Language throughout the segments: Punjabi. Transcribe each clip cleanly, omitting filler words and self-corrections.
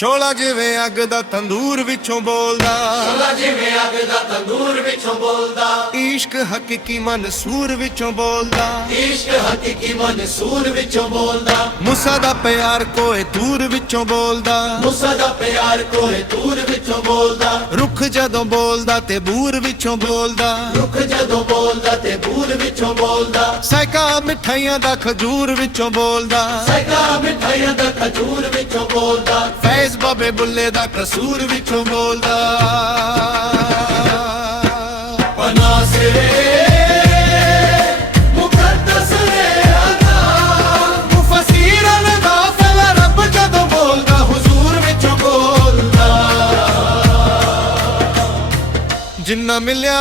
ਸ਼ੋਲਾ ਜਿਵੇਂ ਅੱਗ ਦਾ ਤੰਦੂਰ ਵਿੱਚੋਂ ਬੋਲਦਾ, ਸ਼ੋਲਾ ਜਿਵੇਂ ਅੱਗ ਦਾ ਤੰਦੂਰ ਵਿੱਚੋਂ ਬੋਲਦਾ, ਇਸ਼ਕ ਹਕੀਕੀ ਮਨਸੂਰ ਵਿੱਚੋਂ ਬੋਲਦਾ, ਇਸ਼ਕ ਹਕੀਕੀ ਮਨਸੂਰ ਵਿੱਚੋਂ ਬੋਲਦਾ, ਮੂਸਾ ਦਾ ਪਿਆਰ ਕੋਏ ਤੂਰ ਵਿੱਚੋਂ ਬੋਲਦਾ, ਮੂਸਾ ਦਾ ਪਿਆਰ ਕੋਏ ਤੂਰ ਵਿੱਚੋਂ ਬੋਲਦਾ, ਰੁੱਖ ਜਦੋਂ ਬੋਲਦਾ ਤੇ ਬੂਰ ਵਿੱਚੋਂ ਬੋਲਦਾ, ਰੁੱਖ ਜਦੋਂ ਬੋਲਦਾ ਤੇ ਬੂਰ ਵਿੱਚੋਂ ਬੋਲਦਾ, ਸੈਕਾ ਮਿਠਾਈਆਂ ਦਾ ਖਜੂਰ ਵਿੱਚੋਂ ਬੋਲਦਾ, ਸੈਕਾ ਮਿਠਾਈਆਂ ਦਾ ਖਜੂਰ ਵਿੱਚੋਂ ਬੋਲਦਾ, ਫੈਜ਼ ਬਾਬੇ ਬੁੱਲੇ ਦਾ ਕਸੂਰ ਵਿੱਚੋਂ ਬੋਲਦਾ। ਪਨਾਹ ਸਿਰੇ ਮੁਕੱਦਸ ਰੇ ਅਦਾ, ਮੁਫਸੀਰਾਂ ਦਾ ਫਲਾ ਰੱਬ ਜਦੋਂ ਬੋਲਦਾ ਹੁਜ਼ੂਰ ਵਿੱਚੋਂ ਬੋਲਦਾ। ਜਿੰਨਾ ਮਿਲਿਆ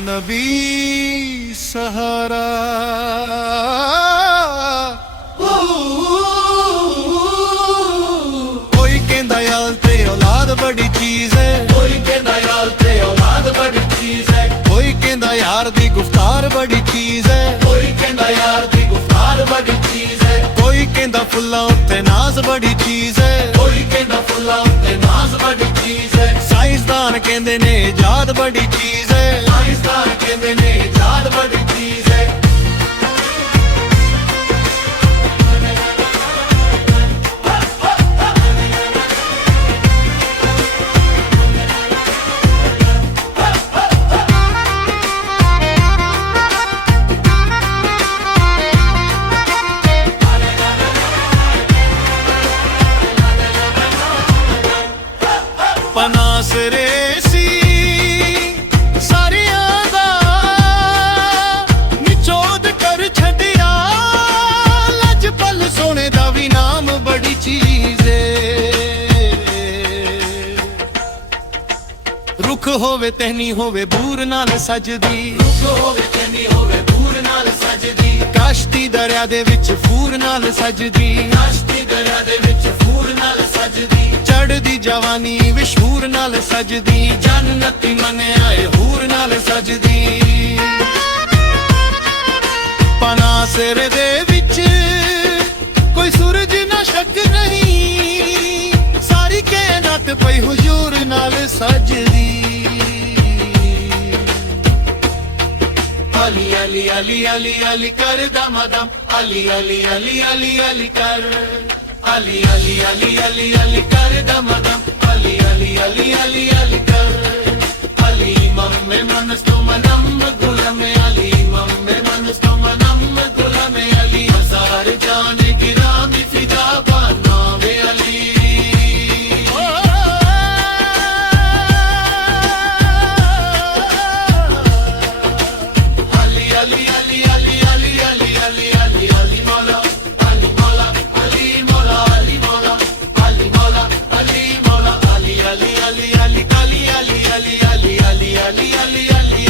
ਨਬੀ ਸਹਾਰਾ, ਕੋਈ ਕਹਿੰਦਾ ਯਾਰ ਤੇ ਔਲਾਦ ਬੜੀ ਚੀਜ਼ ਹੈ, ਕੋਈ ਕਹਿੰਦਾ ਯਾਰ ਤੇ ਔਲਾਦ ਬੜੀ ਚੀਜ਼ ਹੈ, ਕੋਈ ਕਹਿੰਦਾ ਯਾਰ ਦੀ ਗੁਫ਼ਤਾਰ ਬੜੀ ਚੀਜ਼ ਹੈ, ਕੋਈ ਕਹਿੰਦਾ ਯਾਰ ਦੀ ਗੁਫ਼ਤਾਰ ਬੜੀ ਚੀਜ਼ ਹੈ, ਕੋਈ ਕਹਿੰਦਾ ਫੁੱਲਾਂ ਉੱਤੇ ਨਾਜ਼ ਬੜੀ ਚੀਜ਼ ਹੈ, ਕੋਈ ਕਹਿੰਦਾ ਫੁੱਲਾਂ ਉੱਤੇ ਨਾਜ਼ ਬੜੀ ਚੀਜ਼ ਹੈ, ਸਾਇੰਸਦਾਨ ਕਹਿੰਦੇ ਨੇ ਇਜਾਦ ਬੜੀ ਚੀਜ਼ ਹੈ, ਸਾਇੰਸਦਾਨ ਕਹਿੰਦੇ ਨੇ ਇਜਾਦ ਬੜੀ ਚੀਜ਼ ਹੈ। ਪਨਾਹ ਸਿਰੇ ਸੀ ਸਾਰਿਆਂ ਦਾ, ਨਿਚੋੜ ਕਰ ਛੱਡਿਆ ਲਜਪਲ ਸੋਹਣੇ ਦਾ ਵੀ ਨਾਮ ਬੜੀ ਚੀਜ਼ ਏ। ਰੁੱਖ ਹੋਵੇ ਤਹਿਨੀ ਹੋਵੇ ਬੂਰ ਨਾਲ ਸਜਦੀ, ਰੁੱਖ ਹੋਵੇ ਤੈਨੀ ਹੋਵੇ ਬੂਰ ਨਾਲ ਸਜਦੀ, ਕਾਸ਼ਤੀ ਦਰਿਆ ਦੇ ਵਿੱਚ ਫੂਰ ਨਾਲ ਸਜਦੀ, ਕਾਸ਼ਤੀ ਦਰਿਆ ਦੇ ਵਿੱਚ ਫੂਰ ਨਾਲ ਸਜਦੀ, ਚੜ੍ਹਦੀ ਜਵਾਨੀ ਵਿਸ਼ਹੂਰ ਨਾਲ ਸਜਦੀ, ਜੰਨਤੀ ਮੰਨਿਆਏ ਹੂਰ ਨਾਲ ਸਜਦੀ। ਪਨਾਹ ਸਿਰ ਦੇ ਵਿੱਚ ਕੋਈ ਸੂਰਜ ਨਾ ਸ਼ੱਕ ਨਹੀਂ, ਸਾਰੀ ਕਾਇਨਾਤ ਪਈ ਹੁਜ਼ੂਰ ਨਾਲ ਸਜਦੀ। ਅਲੀ ਅਲੀ ਅਲੀ ਅਲੀ ਅਲੀ ਕਰਦਾ ਮਦਮ, ਅਲੀ ਅਲੀ ਅਲੀ ਅਲੀ ਅਲੀ ਕਰ, ਅਲੀ ਅਲੀ ਅਲੀ ਅਲੀ ਅਲੀ ਕਰਦਾ ਮਦਮ, ਅਲੀ ਅਲੀ ਅਲੀ ਅਲੀ ਅਲੀ ਕਰ, ਅਲੀ ਮਮੇ ਮਨਸਤੋ ਮਨਮ ਗੁਲਮੇ, ਅਲੀ ਮਮੇ ਮਨਸਤੋ ਮਨਮ ਗੁਲਮੇ, ਅਲੀ ਹਜ਼ਾਰ ਜਾਨ ਗਿਰਾਮੀ ਫਿਦਾ ਬਾਨਾ ਵੇ ਅਲੀ। ਅਲੀ ਅਲੀ ਅਲੀ ਅਲੀ ਅਲੀ ਅਲੀ ਅਲੀ ਅਲੀ ਮੌਲਾ, ਅਲੀ ਮੌਲਾ, ਅਲੀ ਮੌਲਾ, ਅਲੀ ਮੌਲਾ, ਅਲੀ ਮੌਲਾ, ਅਲੀ ਮੌਲਾ, ਅਲੀ ਅਲੀ ਅਲੀ ਅਲੀ ਅਲੀ ਅਲੀ ਅਲੀ ਅਲੀ ਅਲੀ ਅਲੀ ਅਲੀ